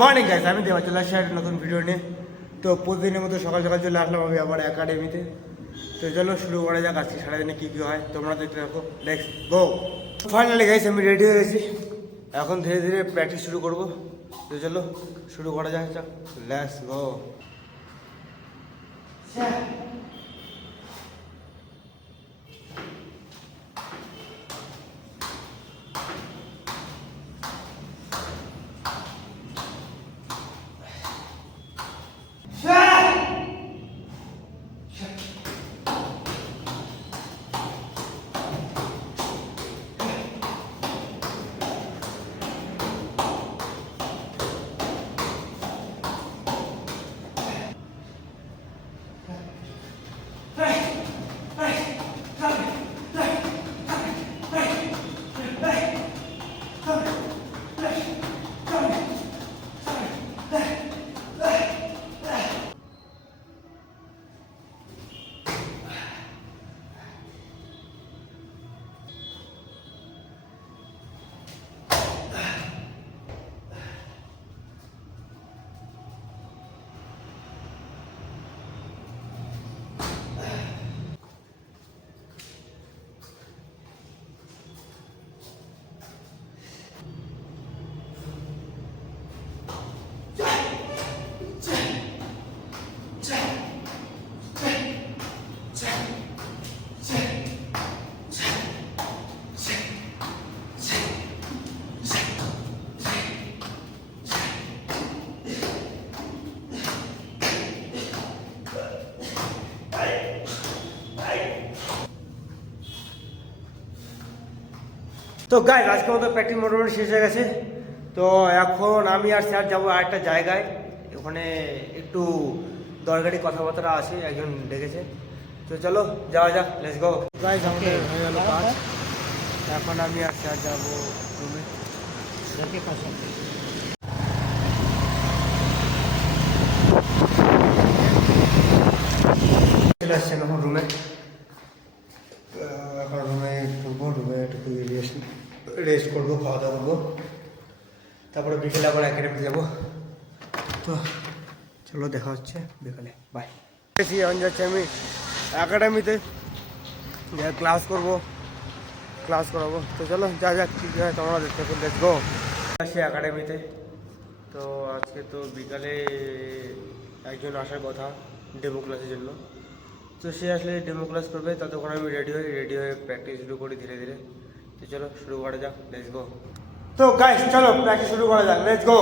Morning guys, আমি দেওয়া চলে আসছি একটা নতুন ভিডিও নিয়ে। তো প্রতিদিনের মতো সকাল সকাল চলে আসলাম আমি আবার একাডেমিতে। তো চলো শুরু করা যাক আজকে সারাদিনে কী কী হয় তোমরা দেখতে থাকো। Let's go. ফাইনালি গাইস আমি রেডি হয়ে গেছি, এখন ধীরে ধীরে প্র্যাকটিস শুরু করব। তো চলো শুরু করা যাক, লেটস গো। তো গাইস আজকে মতো প্র্যাকটিস মোটামুটি শেষ হয়ে গেছে। তো এখন আমি আর স্যার যাবো আরেকটা জায়গায়, ওখানে একটু দরকারি কথাবার্তা আছে, একজন ডেকেছে। তো চলো যাওয়া যাক, লেটস গো। গাইস আমাদের হয়ে গেল কাজ, এখন আমি আর স্যার যাবো রুমে। চলে আসছেন এখন রুমে, এখন রুমে ঢুকবো, রুমে একটু রেস্ট করবো, খাওয়া দাওয়া করবো, তারপরে বিকেলে আবার একাডেমিতে যাবো। তো চলো দেখা হচ্ছে বিকালে, বাই। এখন যাচ্ছি আমি একাডেমিতে, ক্লাস করবো, ক্লাস করাবো। তো চলো যা যাক কী হয় তোমরা দেখতে পাবো, লেটস গো। আসি একাডেমিতে। তো আজকে তো বিকালে একজন আসার কথা ডেমো ক্লাসের জন্য, তো সে আসলে ডেমো ক্লাস করবে, ততক্ষণ আমি রেডি হয়ে প্র্যাকটিস শুরু করি ধীরে ধীরে। তো চলো শুরু করা যাক, লেটস গো। তো গাইস চলো প্র্যাকটিস শুরু করা যাক, লেটস গো।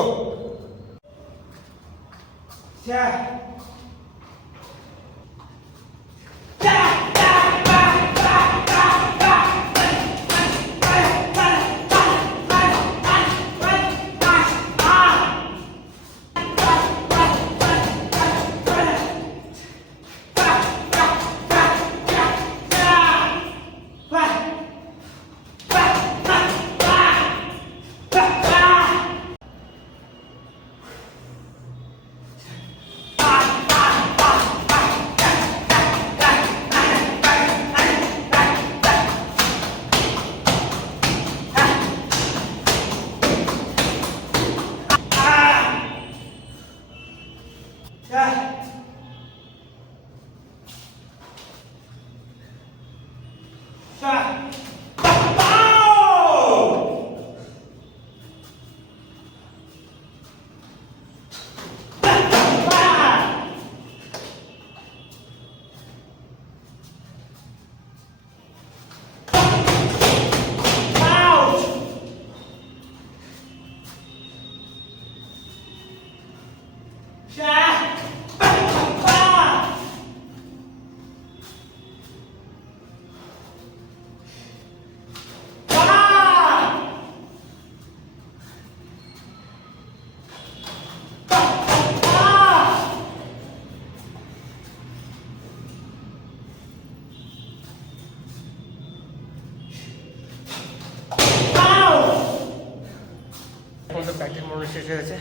প্র্যাকটিস মনে শেষ হয়ে গেছে।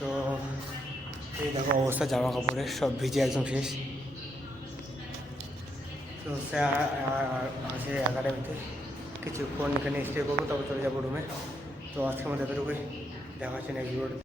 তো এই দেখো অবস্থা জামা কাপড়ের সব ভিজে একদম শেষ। তো স্যার আছে একাডেমিতে, কিছুক্ষণ এখানে স্টে করবো, তারপর চলে যাবো রুমে। তো আজকের মধ্যে এতটুকুই, দেখা হচ্ছে নেক্সট ভিডিওতে।